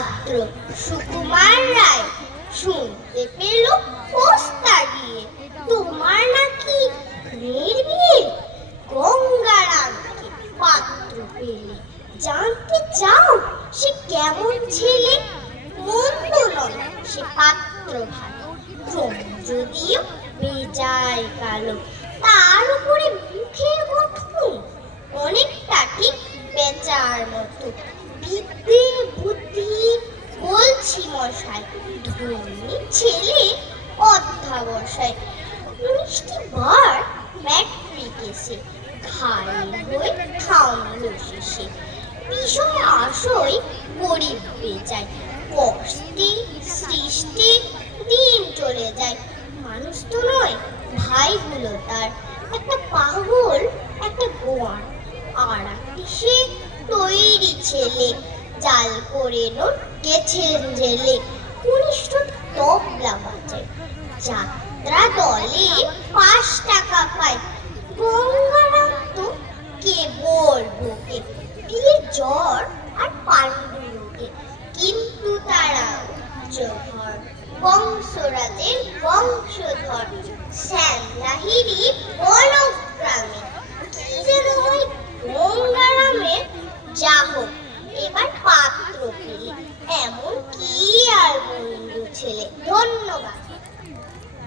পাত্র সুকুমার রায় শুনতে পেল পোস্তা গিয়ে তোমার নাকি মেয়ের বিয়ে। গঙ্গারামকে পাত্র পেলে জানতে চাও সে কেমন ছেলে। মন্দ নয় সে পাত্র ভালো, রং যদিও বেজায় কালো। তার উপরে মুখের গঠন অনেকটা ঠিক বেচার মতো। বিদ্যে বুদ্ধি বলছি মশাই, ধনী ছেলে অধ্যাবসায়। 19টি বার ম্যাট্রিক এসে ঘায়েল হয়ে থামল শেষে। বিষয় আশয় গরিব বেজায়, কষ্টে সৃষ্টি দিন চলে যায়। মানুষ তো নয় ভাইগুলো তার, একটা পাগল একটা গোয়ার, আর একটি সে তৈরি ছেলে। জাল করে নোট গেছেন জেলে, 19 তবলা বাজায়, যাত্রা দলে 5 টাকা পায়। গঙ্গারাম তো কেবল ঢোকে বিয়ের জ্বর আর পাণ্ডু রোগে। কিন্তু তারা উচ্চধর, বংশরাজের বংশধর। শ্যাম লাহিড়ী বলগ্রামে